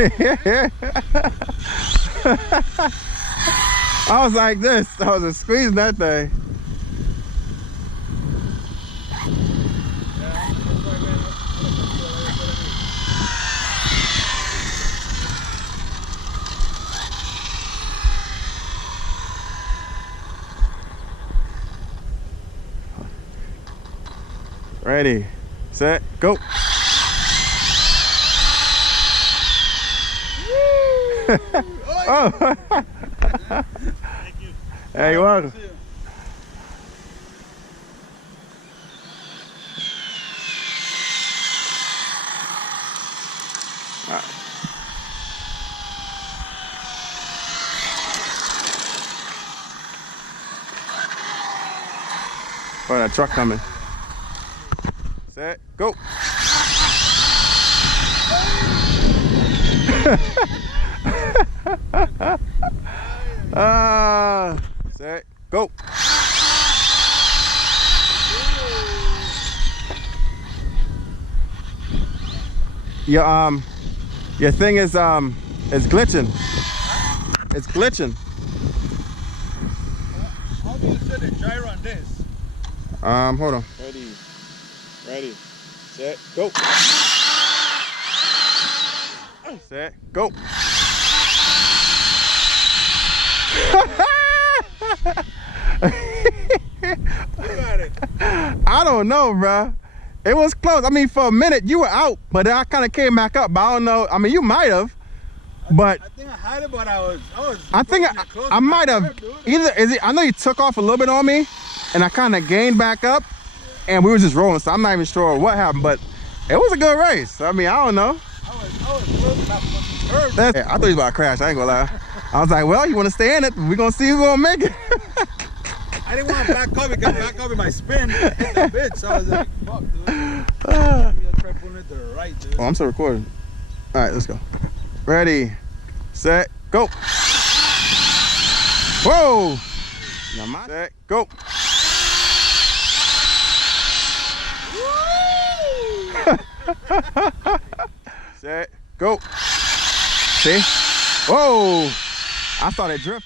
I was like this. I was just squeezing that thing. Ready, set, go. Oh. Thank you. Hey, you're welcome. Oh, that truck coming. Set, go. Set, go. Your thing is glitching. It's glitching. How do you set a gyro on this? Hold on. Ready, set, go. Set, go. You got it. I don't know, bruh. It was close. I mean, for a minute you were out, but then I kind of came back up. But I don't know. I mean, you might have, but I think I had it, but I think I might have. Either is it? I know you took off a little bit on me, and I kind of gained back up, and we were just rolling. So I'm not even sure what happened, but it was a good race. I mean, I don't know. I was close enough to I thought he was about to crash. I ain't gonna lie. I was like, well, you want to stay in it? We're gonna see who's gonna make it. I didn't want to back up because back up in my spin hit that bitch. So I was like, fuck, dude. Maybe I'll try pulling it to the right, dude. Oh, I'm still recording. All right, let's go. Ready, set, go. Whoa! Now my set, go. Set, go. See? Whoa! I started drifting.